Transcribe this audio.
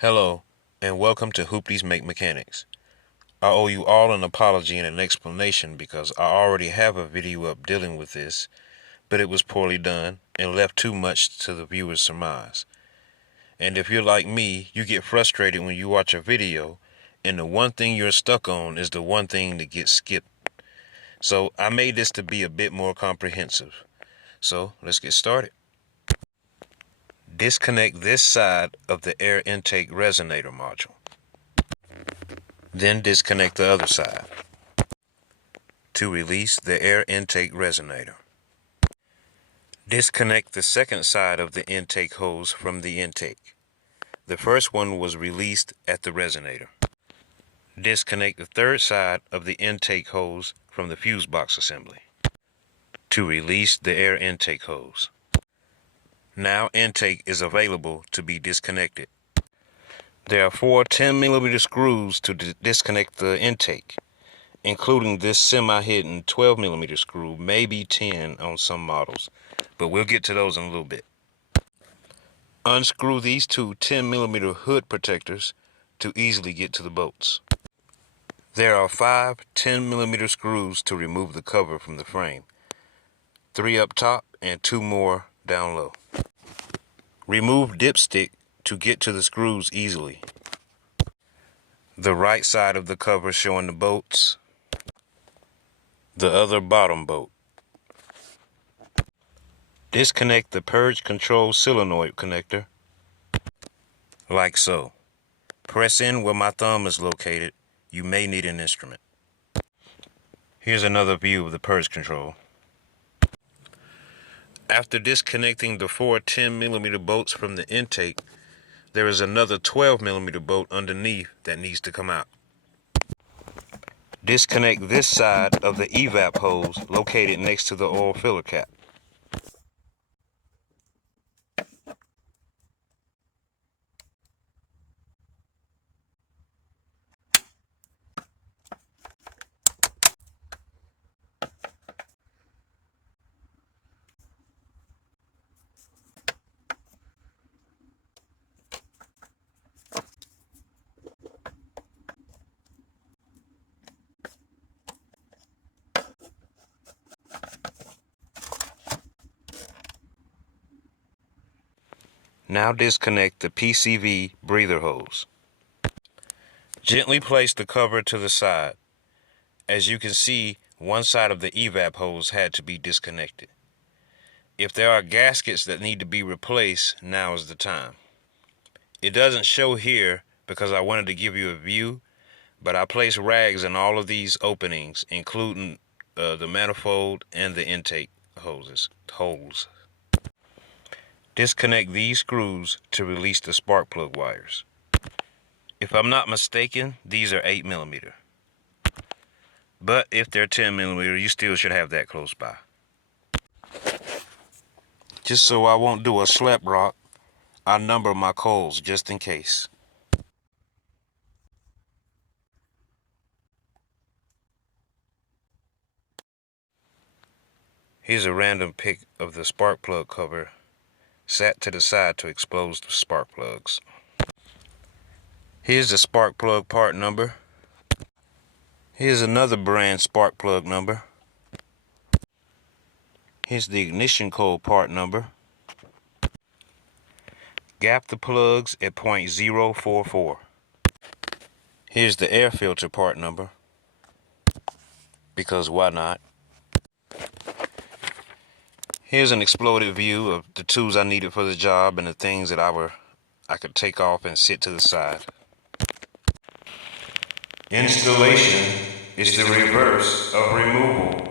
Hello, and welcome to Hoopties Make Mechanics. I owe you all an apology and an explanation because I already have a video up dealing with this, but it was poorly done and left too much to the viewer's surmise. And if you're like me, you get frustrated when you watch a video and the one thing you're stuck on is the one thing that gets skipped. So I made this to be a bit more comprehensive. So let's get started. Disconnect this side of the air intake resonator module. Then disconnect the other side to release the air intake resonator. Disconnect the second side of the intake hose from the intake. The first one was released at the resonator. Disconnect the third side of the intake hose from the fuse box assembly to release the air intake hose. Now intake is available to be disconnected. There are 4 10mm screws to disconnect the intake, including this semi-hidden 12mm screw, maybe 10 on some models, but we'll get to those in a little bit. Unscrew these 2 10mm hood protectors to easily get to the bolts. There are 5 10mm screws to remove the cover from the frame, 3 up top and 2 more down low. Remove dipstick to get to the screws easily. The right side of the cover showing the bolts, the other bottom bolt. Disconnect the purge control solenoid connector, like so. Press in where my thumb is located. You may need an instrument. Here's another view of the purge control. After disconnecting the 4 10mm bolts from the intake, there is another 12mm bolt underneath that needs to come out. Disconnect this side of the evap hose located next to the oil filler cap. Now disconnect the PCV breather hose. Gently place the cover to the side. As you can see, one side of the evap hose had to be disconnected. If there are gaskets that need to be replaced, now is the time. It doesn't show here because I wanted to give you a view, but I place rags in all of these openings, including the manifold and the intake holes. Disconnect these screws to release the spark plug wires. If I'm not mistaken, these are 8mm. But if they're 10mm, you still should have that close by. Just so I won't do a slap rock, I number my coils just in case. Here's a random pic of the spark plug cover sat to the side to expose the spark plugs. Here's the spark plug part number. Here's another brand spark plug number. Here's the ignition coil part number. Gap the plugs at .044. Here's the air filter part number, because why not? Here's an exploded view of the tools I needed for the job and the things that I could take off and sit to the side. Installation is the reverse of removal.